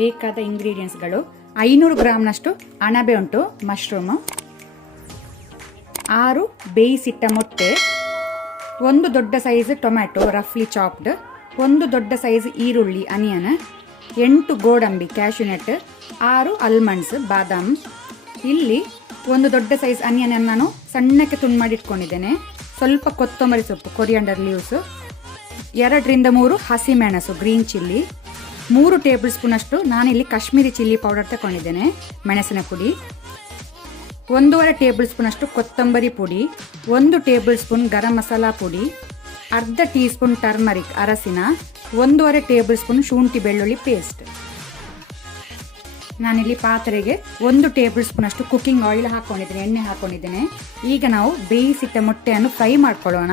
ಬೇಕಾದ ಇಂಗ್ರೀಡಿಯೆಂಟ್ಸ್ಗಳು 500 ಗ್ರಾಮ್ನಷ್ಟು ಅಣಬೆ ಉಂಟು, ಮಶ್ರೂಮು, 6 ಬೇಯಿಸಿಟ್ಟ ಮೊಟ್ಟೆ, 1 ದೊಡ್ಡ ಸೈಜ್ ಟೊಮ್ಯಾಟೊ ರಫ್ಲಿ ಚಾಪ್ಡ್, 1 ದೊಡ್ಡ ಸೈಜ್ ಈರುಳ್ಳಿ ಅನಿಯನ್, 8 ಗೋಡಂಬಿ ಕ್ಯಾಶ್ಯೂನಟ್, 6 ಆಲ್ಮಂಡ್ಸ್ ಬಾದಾಮ್. ಇಲ್ಲಿ 1 ದೊಡ್ಡ ಸೈಜ್ ಅನಿಯನ್ ನಾನು ಸಣ್ಣಕ್ಕೆ ತುಂಡು ಮಾಡಿ ಇಟ್ಕೊಂಡಿದ್ದೇನೆ. ಸ್ವಲ್ಪ ಕೊತ್ತಂಬರಿ ಸೊಪ್ಪು ಕೊರಿಯಾಂಡರ್ ಲೀವ್ಸ್, 2 ರಿಂದ 3 ಹಸಿಮೆಣಸು ಗ್ರೀನ್ ಚಿಲ್ಲಿ, 3 ಟೇಬಲ್ ಸ್ಪೂನ್ ಅಷ್ಟು ನಾನಿಲ್ಲಿ ಕಾಶ್ಮೀರಿ ಚಿಲ್ಲಿ ಪೌಡರ್ ತಗೊಂಡಿದ್ದೇನೆ, ಮೆಣಸಿನ ಪುಡಿ, 1.5 ಟೇಬಲ್ ಸ್ಪೂನ್ ಅಷ್ಟು ಕೊತ್ತಂಬರಿ ಪುಡಿ, 1 ಟೇಬಲ್ ಸ್ಪೂನ್ ಗರಂ ಮಸಾಲಾ ಪುಡಿ, ಅರ್ಧ ಟೀ ಸ್ಪೂನ್ ಟರ್ಮರಿಕ್ ಅರಸಿನ, 1.5 ಟೇಬಲ್ ಸ್ಪೂನ್ ಶುಂಠಿ ಬೆಳ್ಳುಳ್ಳಿ ಪೇಸ್ಟ್. ನಾನಿಲ್ಲಿ ಪಾತ್ರೆಗೆ 1 ಟೇಬಲ್ ಸ್ಪೂನ್ ಅಷ್ಟು ಕುಕ್ಕಿಂಗ್ ಆಯಿಲ್ ಹಾಕೊಂಡಿದ್ದೇನೆ, ಎಣ್ಣೆ ಹಾಕೊಂಡಿದ್ದೇನೆ. ಈಗ ನಾವು ಬೇಯಿಸಿಟ್ಟ ಮೊಟ್ಟೆಯನ್ನು ಫ್ರೈ ಮಾಡ್ಕೊಳ್ಳೋಣ,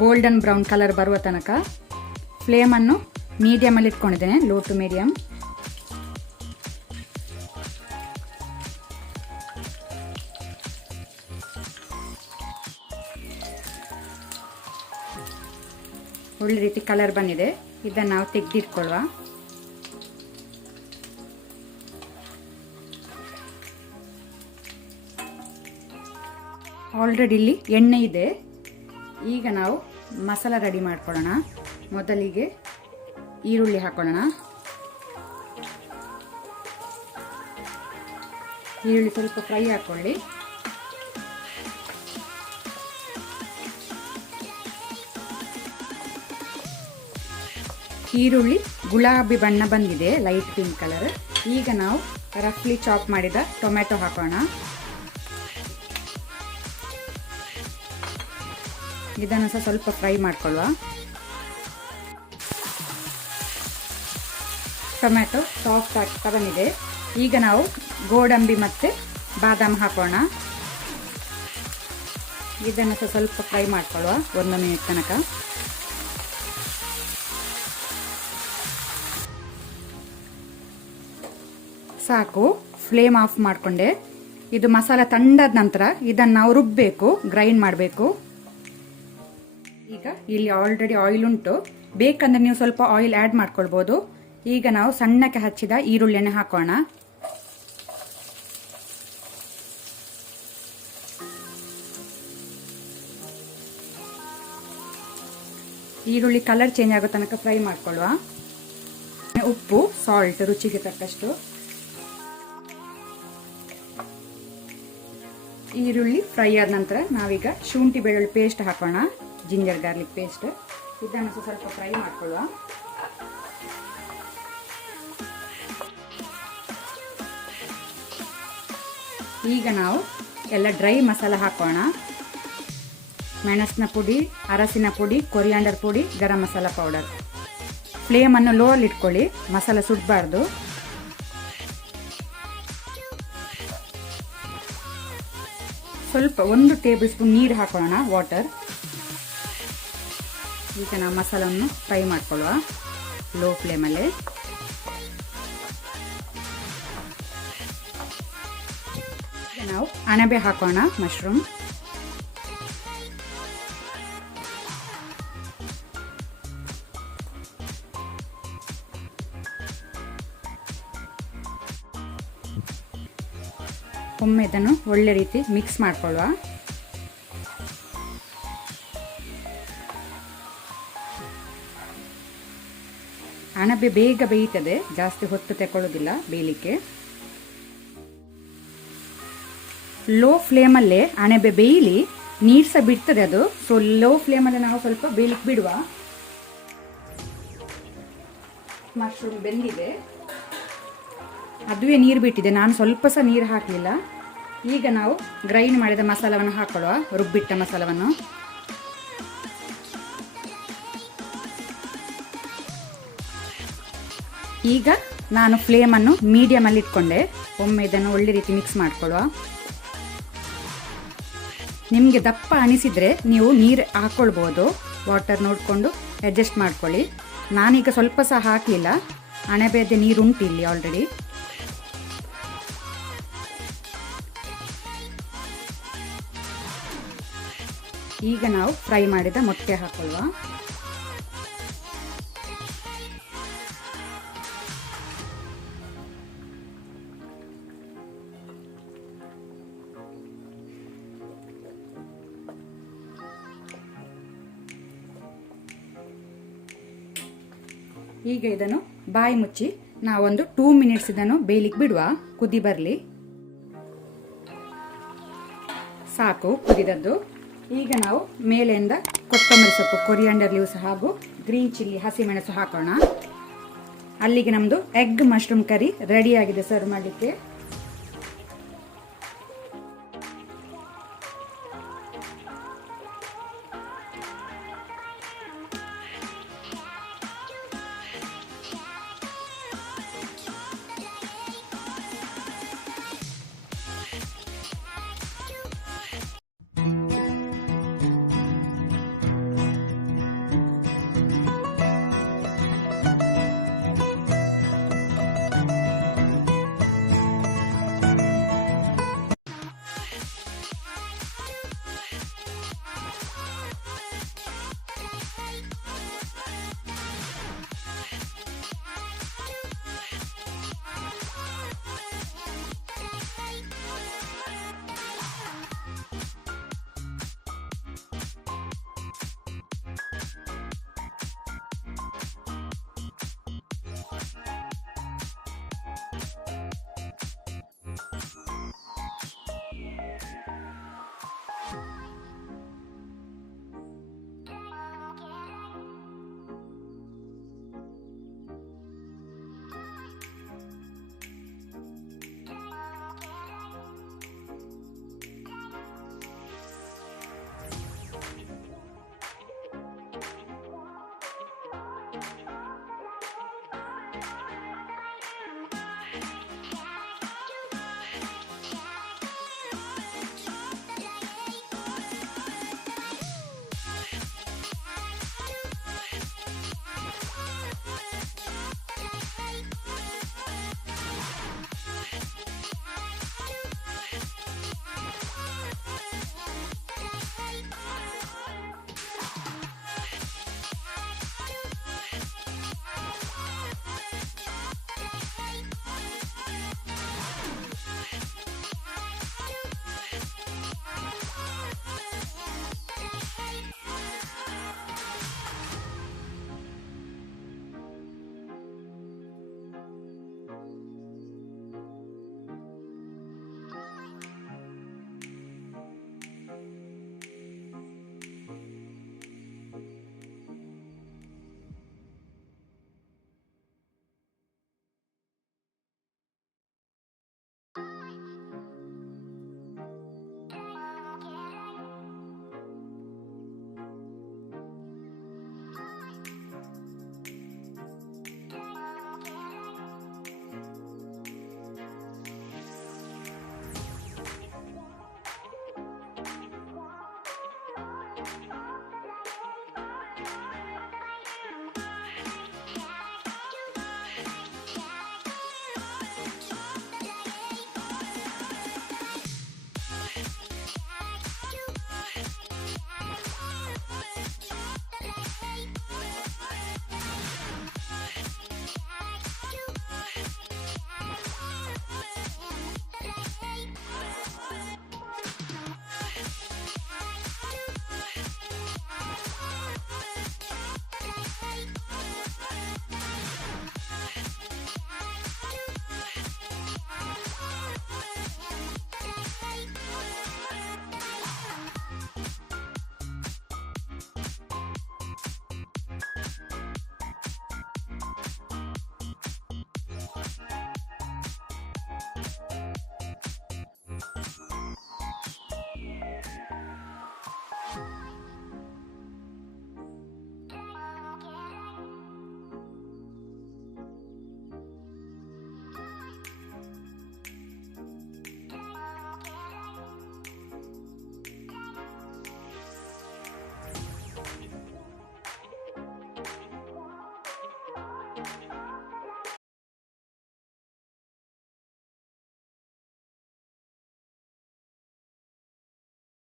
ಗೋಲ್ಡನ್ ಬ್ರೌನ್ ಕಲರ್ ಬರುವ ತನಕ. ಫ್ಲೇಮನ್ನು ಮೀಡಿಯಮಲ್ಲಿ ಇಟ್ಕೊಂಡಿದ್ದೇನೆ, ಲೋ ಟು ಮೀಡಿಯಮ್. ಒಳ್ಳೆ ರೀತಿ ಕಲರ್ ಬಂದಿದೆ, ಇದನ್ನು ನಾವು ತೆಗೆದಿಟ್ಕೊಳ್ಳುವ. ಆಲ್ರೆಡಿ ಇಲ್ಲಿ ಎಣ್ಣೆ ಇದೆ. ಈಗ ನಾವು ಮಸಾಲ ರೆಡಿ ಮಾಡ್ಕೊಳ್ಳೋಣ. ಮೊದಲಿಗೆ ಈರುಳ್ಳಿ ಹಾಕೊಳ್ಳೋಣ. ಈರುಳ್ಳಿ ಸ್ವಲ್ಪ ಫ್ರೈ ಹಾಕೊಳ್ಳಿ. ಈರುಳ್ಳಿ ಗುಲಾಬಿ ಬಣ್ಣ ಬಂದಿದೆ, ಲೈಟ್ ಪಿಂಕ್ ಕಲರ್. ಈಗ ನಾವು ರಫ್ಲಿ ಚಾಪ್ ಮಾಡಿದ ಟೊಮೆಟೊ ಹಾಕೋಣ. ಇದನ್ನು ಸಹ ಸ್ವಲ್ಪ ಫ್ರೈ ಮಾಡ್ಕೊಳ್ಳುವ. ಟೊಮ್ಯಾಟೊ ಸಾಫ್ಟ್ ಆಗ್ತಾ ಬಂದಿದೆ. ಈಗ ನಾವು ಗೋಡಂಬಿ ಮತ್ತು ಬಾದಾಮ್ ಹಾಕೋಣ. ಇದನ್ನು ಸಹ ಸ್ವಲ್ಪ ಫ್ರೈ ಮಾಡ್ಕೊಳ್ಳುವ 1 ಮಿನಿಟ್ ತನಕ. ಸಾಕು, ಫ್ಲೇಮ್ ಆಫ್ ಮಾಡಿಕೊಂಡೆ. ಇದು ಮಸಾಲ ತಂಡದ ನಂತರ ಇದನ್ನು ನಾವು ರುಬ್ಬಬೇಕು, ಗ್ರೈಂಡ್ ಮಾಡಬೇಕು. ಈಗ ಇಲ್ಲಿ ಆಲ್ರೆಡಿ ಆಯಿಲ್ ಉಂಟು, ಬೇಕಂದ್ರೆ ನೀವು ಸ್ವಲ್ಪ ಆಯಿಲ್ ಆ್ಯಡ್ ಮಾಡ್ಕೊಳ್ಬೋದು. ಈಗ ನಾವು ಸಣ್ಣಕ್ಕೆ ಹಚ್ಚಿದ ಈರುಳ್ಳಿಯನ್ನು ಹಾಕೋಣ. ಈರುಳ್ಳಿ ಕಲರ್ ಚೇಂಜ್ ಆಗೋ ತನಕ ಫ್ರೈ ಮಾಡ್ಕೊಳ್ಳುವ. ಉಪ್ಪು, ಸಾಲ್ಟ್ ರುಚಿಗೆ ತಕ್ಕಷ್ಟು. ಈರುಳ್ಳಿ ಫ್ರೈ ಆದ ನಂತರ ನಾವೀಗ ಶುಂಠಿ ಬೆಳ್ಳುಳ್ಳಿ ಪೇಸ್ಟ್ ಹಾಕೋಣ, ಜಿಂಜರ್ ಗಾರ್ಲಿಕ್ ಪೇಸ್ಟ್. ಇದನ್ನು ಸ್ವಲ್ಪ ಫ್ರೈ ಮಾಡ್ಕೊಳ್ಳುವ. ಈಗ ನಾವು ಎಲ್ಲ ಡ್ರೈ ಮಸಾಲ ಹಾಕೋಣ. ಮೆಣಸಿನ ಪುಡಿ, ಅರಸಿನ ಪುಡಿ, ಕೊರಿಯಾಂಡರ್ ಪುಡಿ, ಗರಂ ಮಸಾಲ ಪೌಡರ್. ಫ್ಲೇಮನ್ನು ಲೋ ಅಲ್ಲಿ ಇಟ್ಕೊಳ್ಳಿ, ಮಸಾಲ ಸುಡಬಾರ್ದು. ಸ್ವಲ್ಪ 1 ಟೇಬಲ್ ಸ್ಪೂನ್ ನೀರು ಹಾಕೋಣ, ವಾಟರ್. ಈಗ ನಾವು ಮಸಾಲವನ್ನು ಫ್ರೈ ಮಾಡ್ಕೊಳ್ಳುವ ಲೋ ಫ್ಲೇಮಲ್ಲಿ. ನಾವು ಅಣಬೆ ಹಾಕೋಣ, ಮಶ್ರೂಮ್. ಒಮ್ಮೆ ಇದನ್ನು ಒಳ್ಳೆ ರೀತಿ ಮಿಕ್ಸ್ ಮಾಡ್ಕೊಳ್ಳುವ. ಅಣಬೆ ಬೇಗ ಬೇಯ್ತದೆ, ಜಾಸ್ತಿ ಹೊತ್ತು ತಗೊಳ್ಳೋದಿಲ್ಲ ಬೇಯಲಿಕ್ಕೆ. ಲೋ ಫ್ಲೇಮಲ್ಲೇ ಅಣಬೆ ಬೇಯಲಿ, ನೀರು ಸಹ ಬಿಡ್ತದೆ ಅದು. ಸೊ ಲೋ ಫ್ಲೇಮಲ್ಲಿ ನಾವು ಸ್ವಲ್ಪ ಬೇಯಲಿಕ್ಕೆ ಬಿಡುವ. ಮಶ್ರೂಮ್ ಬೆಂದಿದೆ, ಅದುವೇ ನೀರು ಬಿಟ್ಟಿದೆ, ನಾನು ಸ್ವಲ್ಪ ಸಹ ನೀರು ಹಾಕಲಿಲ್ಲ. ಈಗ ನಾವು ಗ್ರೈಂಡ್ ಮಾಡಿದ ಮಸಾಲವನ್ನು ಹಾಕೊಳ್ಳುವ, ರುಬ್ಬಿಟ್ಟ ಮಸಾಲವನ್ನು. ಈಗ ನಾನು ಫ್ಲೇಮನ್ನು ಮೀಡಿಯಮಲ್ಲಿ ಇಟ್ಕೊಂಡೆ. ಒಮ್ಮೆ ಇದನ್ನು ಒಳ್ಳೆ ರೀತಿ ಮಿಕ್ಸ್ ಮಾಡ್ಕೊಳ್ಳುವ. ನಿಮಗೆ ದಪ್ಪ ಅನಿಸಿದರೆ ನೀವು ನೀರು ಹಾಕ್ಕೊಳ್ಬೋದು, ವಾಟರ್ ನೋಡಿಕೊಂಡು ಅಡ್ಜಸ್ಟ್ ಮಾಡ್ಕೊಳ್ಳಿ. ನಾನೀಗ ಸ್ವಲ್ಪ ಸಹ ಹಾಕಲಿಲ್ಲ, ಅಣಬೆದ ನೀರು ಉಂಟು ಇಲ್ಲಿ ಆಲ್ರೆಡಿ. ಈಗ ನಾವು ಫ್ರೈ ಮಾಡಿದ ಮೊಟ್ಟೆ ಹಾಕೊಳ್ಳುವ. ಈಗ ಇದನ್ನು ಬಾಯಿ ಮುಚ್ಚಿ ನಾವೊಂದು 2 ಮಿನಿಟ್ಸ್ ಇದನ್ನು ಬೇಯಲಿಕ್ಕೆ ಬಿಡುವ. ಕುದಿ ಬರಲಿ. ಸಾಕು ಕುದಿದದ್ದು. ಈಗ ನಾವು ಮೇಲೆಯಿಂದ ಕೊತ್ತಂಬರಿ ಸೊಪ್ಪು, ಕೊರಿಯಾಂಡರ್ ಲೀವ್ಸ್ ಹಾಗೂ ಗ್ರೀನ್ ಚಿಲ್ಲಿ ಹಸಿಮೆಣಸು ಹಾಕೋಣ. ಅಲ್ಲಿಗೆ ನಮ್ಮದು ಎಗ್ ಮಶ್ರೂಮ್ ಕರಿ ರೆಡಿ ಆಗಿದೆ ಸರ್ವ್ ಮಾಡಲಿಕ್ಕೆ.